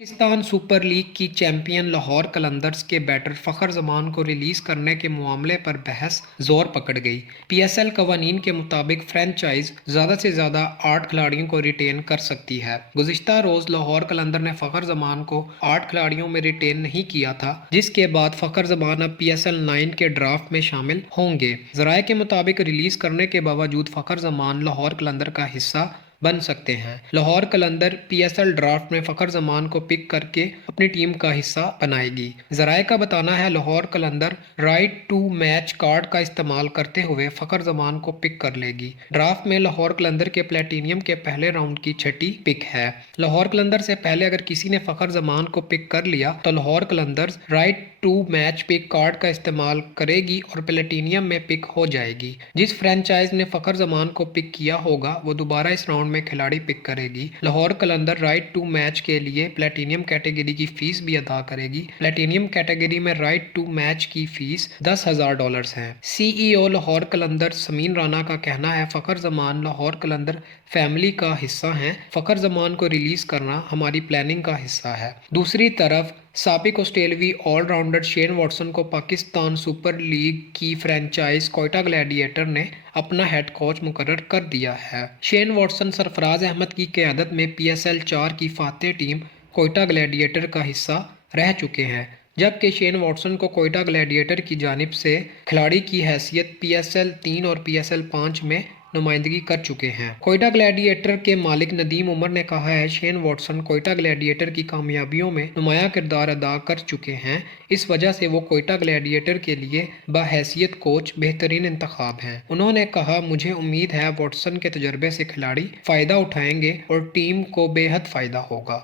Pakistan super league की champion Lahore Qalandars के batter फखर जमान को रिलीज करने के मामले पर बहस जोर पकड़ गई। पीएसएल कवानीन के मुताबिक फ्रेंचाइज ज्यादा से ज्यादा 8 खिलाड़ियों को रिटेन कर सकती है। गुज़िश्ता रोज लाहौर कलंदर ने फखर जमान को 8 खिलाड़ियों में रिटेन नहीं किया था, जिसके बाद फखर जमान अब PSL 9 के ड्राफ्ट में शामिल होंगे। जराये के मुताबिक रिलीज करने के बावजूद फखर जमान लाहौर कलंदर का हिस्सा बन सकते हैं। लाहौर कलंदर PSL ड्राफ्ट में फखर जमान को पिक करके अपनी टीम का हिस्सा बनाएगी। जराये का बताना है Lahore Qalandar right to match card का इस्तेमाल करते हुए फखर जमान को पिक कर लेगी। ड्राफ्ट में लाहौर कलंदर के प्लेटिनियम के पहले राउंड की छठी पिक है। लाहौर कलंदर से पहले अगर किसी ने फखर जमान को पिक कर लिया तो Lahore Qalandar right to match pick card का इस्तेमाल करेगी और प्लेटिनियम में पिक हो जाएगी। जिस फ्रेंचाइज ने फखर जमान को पिक किया होगा वो दोबारा इस राउंड में खिलाड़ी पिक करेगी। Lahore Qalandar right to match के लिए प्लेटिनियम कैटेगरी की फीस भी अदा करेगी। प्लेटिनियम कैटेगरी में राइट टू मैच की फीस $10,000 है। CEO लाहौर कलंदर समीन राना का कहना है, फखर जमान लाहौर कलंदर फैमिली का हिस्सा हैं। फखर जमान को रिलीज करना हमारी प्लानिंग का हिस्सा है। दूसरी तरफ साबिक ऑस्ट्रेलवी ऑलराउंडर शेन वॉटसन को पाकिस्तान सुपर लीग की फ्रेंचाइज कोयटा ग्लैडिएटर ने अपना हेड कोच मुकर्रर कर दिया है। शेन वॉटसन सरफराज अहमद की क़यादत में PSL 4 की फातेह टीम कोयटा ग्लैडिएटर का हिस्सा रह चुके हैं, जबकि शेन वॉटसन को कोयटा ग्लैडिएटर की जानिब से खिलाड़ी की हैसियत PSL 3 और PSL 5 में नुमाइंदगी कर चुके हैं। कोयटा ग्लैडिएटर के मालिक नदीम उमर ने कहा है, शेन वॉटसन कोयटा ग्लैडिएटर की कामयाबियों में नुमाया किरदार अदा कर चुके हैं। इस वजह से वो कोयटा ग्लैडिएटर के लिए बहैसियत कोच बेहतरीन इंतखाब हैं। उन्होंने कहा, मुझे उम्मीद है वॉटसन के तजर्बे से खिलाड़ी फ़ायदा उठाएंगे और टीम को बेहद फ़ायदा होगा।